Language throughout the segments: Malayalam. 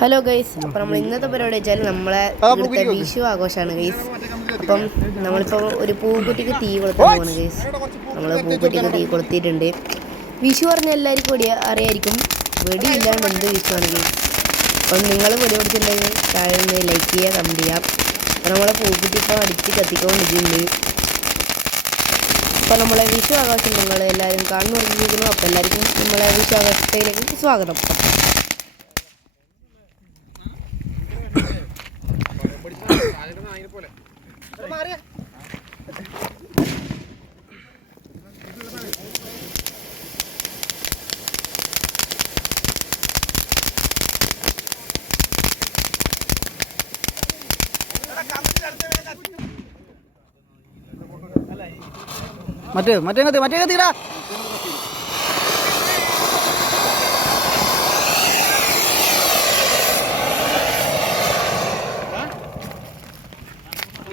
ഹലോ ഗൈസ് അപ്പം നമ്മൾ ഇന്നത്തെ പരിപാടി വെച്ചാൽ നമ്മളെ ഇവിടുത്തെ വിഷു ആഘോഷമാണ് ഗൈസ് അപ്പം നമ്മളിപ്പോൾ ഒരു പൂക്കുട്ടിക്ക് തീ കൊളുത്താൻ പോകുന്നു ഗൈസ് നമ്മൾ പൂക്കുട്ടിക്ക് തീ കൊളുത്തിയിട്ടുണ്ട് വിഷു പറഞ്ഞ എല്ലാവർക്കും വെടി അറിയായിരിക്കും. വെടി ഇല്ലാണ്ട് എന്ത് വിഷുവാണ് ഗൈസ് അപ്പം നിങ്ങൾ വെടി കൊടുത്തിട്ടുണ്ടെങ്കിൽ താഴെ ഒന്ന് ലൈക്ക് ചെയ്യുക കമന്റ് ചെയ്യാം അപ്പം നമ്മളെ പൂക്കുട്ടി ഇപ്പോൾ അടിച്ച് കത്തിക്കൊണ്ടിരിക്കുന്നുണ്ട്. അപ്പോൾ നമ്മളെ വിഷു ആഘോഷം നിങ്ങൾ എല്ലാവരും കാണുന്നു അപ്പം അപ്പോൾ എല്ലാവർക്കും നമ്മളെ വിഷു ആഘോഷത്തിലേക്ക് സ്വാഗതം. മറ്റേ മറ്റേ കത്തി മറ്റേ കത്തിടാ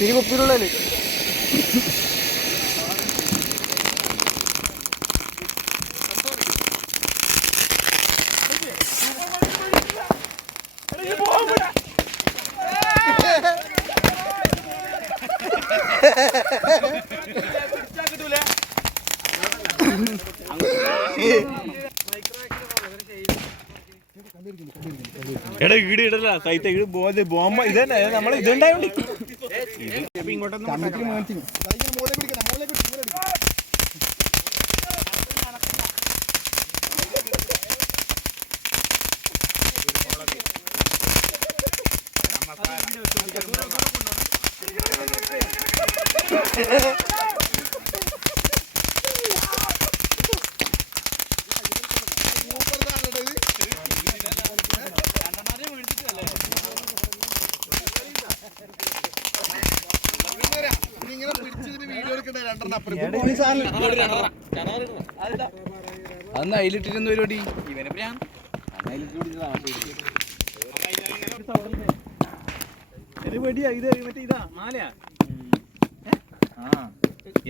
തിരി കുപ്പിയിലുള്ളല്ലേ എടാ ഈട് ഇടല സൈത്ത ബോംബ് ഇതന്നെ നമ്മളെ ഇതുണ്ടായോണ്ട് അന്ന് അതിലിട്ടിരുന്ന പരിപാടി ഇത് വെടിയാ ഇത് മറ്റേ ഇതാ മാലയാ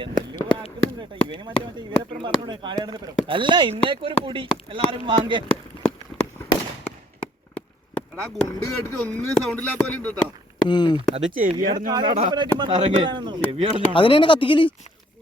എന്തെല്ലോ ആക്കുന്നുണ്ട് പരിപാടി? മറ്റേ കാലയാണെന്ന് അല്ല ഇന്നേക്കൊരു പൊടി. എല്ലാരും വാങ്ങേ. എടാ ഗുണ്ട് കേട്ടിട്ട് ഒന്നിനും സൗണ്ട് ഇല്ലാത്ത പോലെ ഉണ്ട് കേട്ടോ. അത് ചെവി ചെവി അതിനെ കത്തിക്കൽ?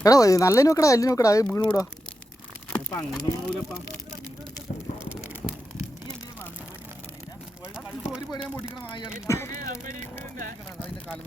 എടാ നല്ല നോക്കടാ അല്ലി നോക്കടാ അത് വീണൂടാ ഒരു പേടിയാൻ പൊട്ടിക്കണം അതിന്റെ കാലം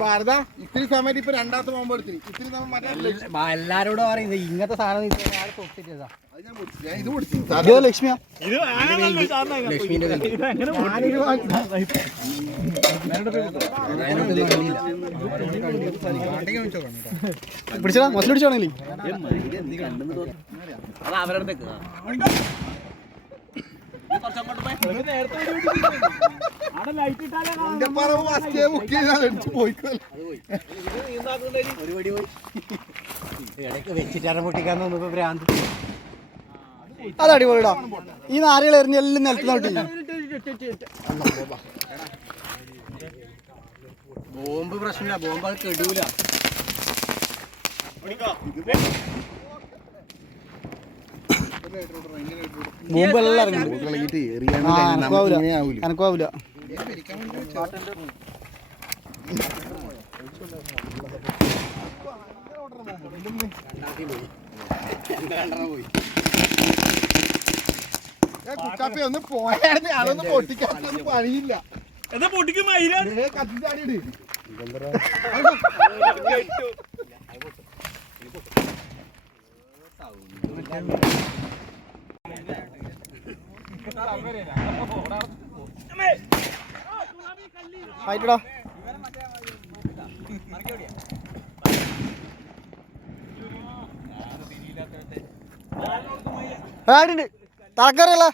ഭാരത ഇത്തിരി സമയത്ത് ഇപ്പൊ രണ്ടാമത്തെ ബോംബ് എടുത്തിരി. ഇത്തിരി സമയം മറ്റേ എല്ലാരോടും പറയുന്നത് ഇത് ഇങ്ങനത്തെ സാധനം ഇത്. ലക്ഷ്മിയാ. പിടിച്ചടാ മസിൽ പിടിച്ചാണെങ്കിൽ അത് അവരുടെ അത് ഈ നാരകൾ എറിഞ്ഞ എല്ലാം നിലത്ത് നോട്ടി ബോംബ് പ്രശ്നമില്ല ബോംബ് അത് കെടൂല. എല്ലാം ഇറങ്ങുന്നുണ്ട് എനക്കാവൂല കുട്ടാപ്പി ഒന്ന് പോയായിരുന്നു അതൊന്ന് പൊട്ടിക്കാത്തൊന്നും പണിയില്ല എന്താ പൊട്ടിക്കും കത്തിച്ചാടി കത്തിച്ചാടിയിട് ആയിട്ടടാ. ആടുണ്ട് തറക്കറിയല്ല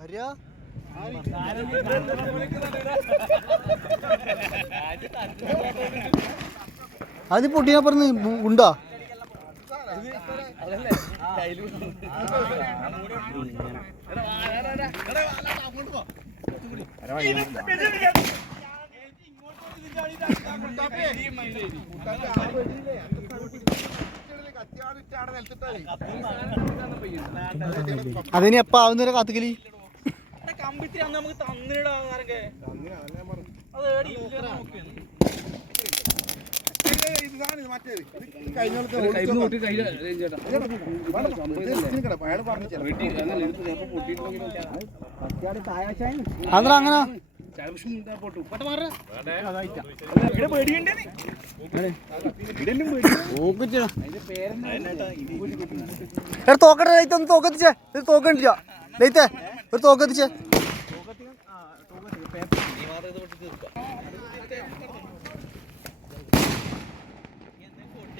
ഹരിയാ അത് പൊട്ടിയപ്പുറന്ന് ഉണ്ടോ? അതിന് എപ്പ ആവുന്നവരെ കാത്തുക്കലി കമ്പിത്തിരി അന്ന് നമുക്ക് തന്നിടാ അത് ഏടി ഇല്ല നമുക്ക് അന്നേരം അങ്ങനെ? ഒരു ലൈറ്റ് ഒന്ന് ഒരു തോക്കണ്ടില്ല ഒരു തോക്കത്തിച്ചേ.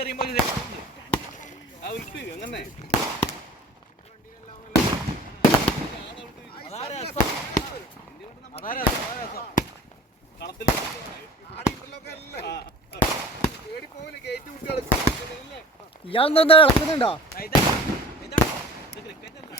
എറിയുമ്പോൾ ഇത്. ആ ഉരുട്ട് അങ്ങനെ. ക്രിക്കറ്റ് രസം അതാ രസം അതാ രസം കളത്തിൽ ഗേറ്റ് വിട്ട് ഇയാൾ എന്താ ഇളക്കുന്നുണ്ടോ ഇതാ ഇതാ ഇത് ക്രിക്കറ്റ് അല്ല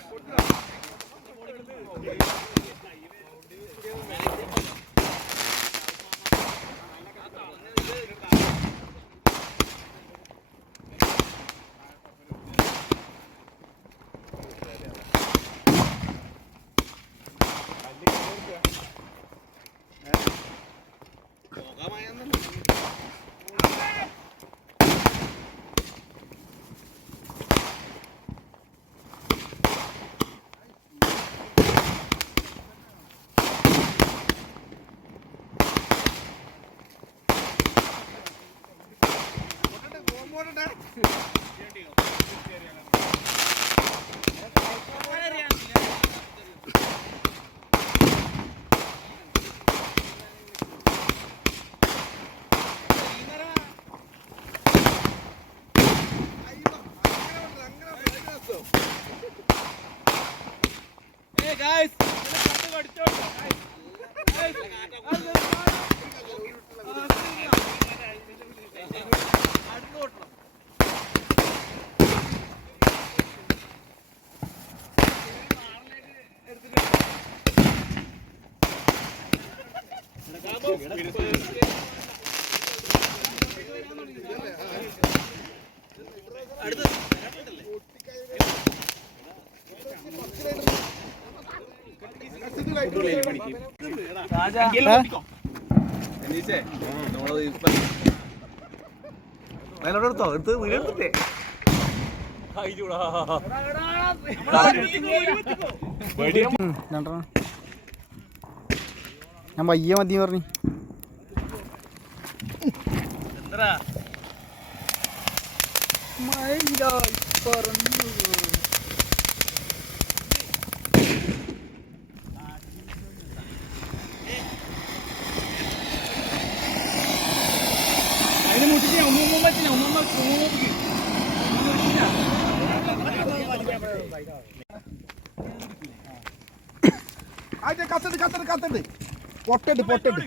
ഗായ്സ് കടിച്ചോട്ടോ അടുത്തോട്ടോ എടുത്തോ എടുത്ത് വീടെടുത്തിട്ടേ ഞാൻ വയ്യ മതി പറഞ്ഞു. അതിന് മുട്ടിച്ച് ഉമ്മ പറ്റില്ല ഉമ്മ ആദ്യം കത്തണ്ട് കത്തണ്ട് കത്തണ്ട്. പൊട്ടണ്ട് പൊട്ടണ്ട്.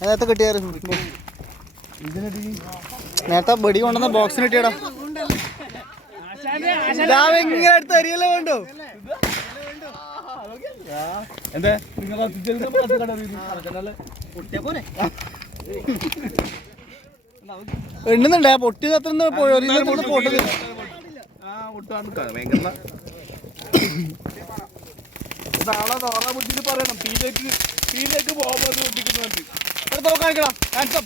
നേരത്തെ കിട്ടിയാറ് നേരത്തെ ബടി കൊണ്ടുവന്ന ബോക്സിന് കിട്ടിയടാ. ഇങ്ങനെ അടുത്ത് അരിയല്ലേ വേണ്ടോ എണ്ണുന്നുണ്ടേ. ആ പൊട്ടിയത് അത്ര പോയോ? പൊട്ടത് നാളെ നോറാ ബുദ്ധിയിൽ പറയണം. തീയിലേക്ക് തീയിലേക്ക് പോകുമ്പോൾ ഹാൻഡ്സ്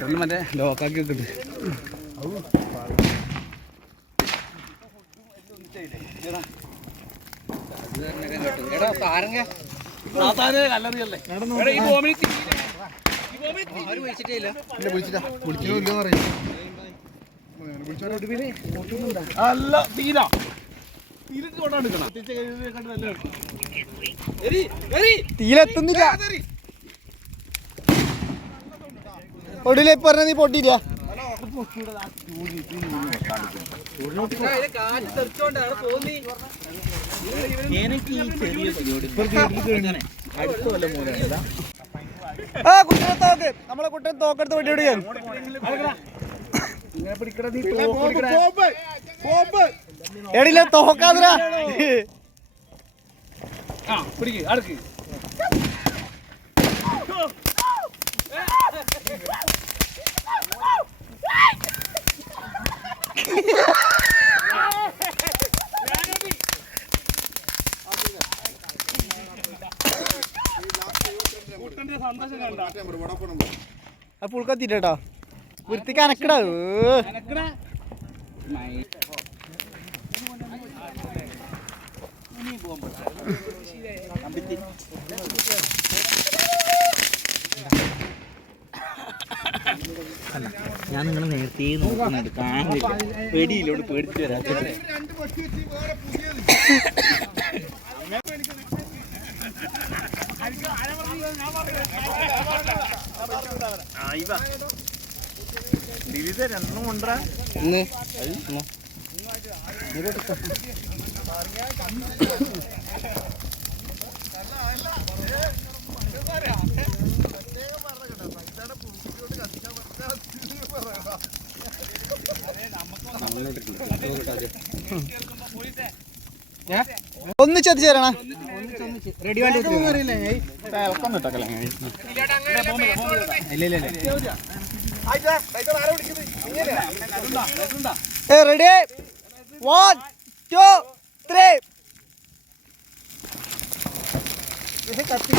അപ്പ് മറ്റേ ലോക്കാക്കി വെക്കുന്നുണ്ട് എടാ സാരങ്ങ ഇല്ല എടാ ഈ ബോമിന് അല്ല തീരാ. ഒടിയിലെ പറഞ്ഞ നീ പൊട്ടിയില്ല എനിക്ക് ഈ ചെറിയ അടുത്ത കൊല്ലം ആ കുട്ടനെ തോക്ക്. നമ്മളെ കുട്ടൻ തോക്കെടുത്ത് വെട്ടിയെടുക്കാൻ എടിയില്ല തോക്കാതിരാ. ആ പിടിക്ക് അടുക്ക്. ആ പുഴുക്കത്തിട്ടോ വൃത്തിക്ക് അനക്കടാ അല്ല ഞാൻ നിങ്ങൾ നേരത്തെ നോക്കുന്നുണ്ട്. കാണില്ല പേടിയില്ലോണ്ട് പേടിച്ച് വരാത്ത രണ്ടും കൊണ്ടാ ഇല്ല എത്തിച്ചേരണ ഏ റെഡി വൺ ടു ത്രീ കത്തി.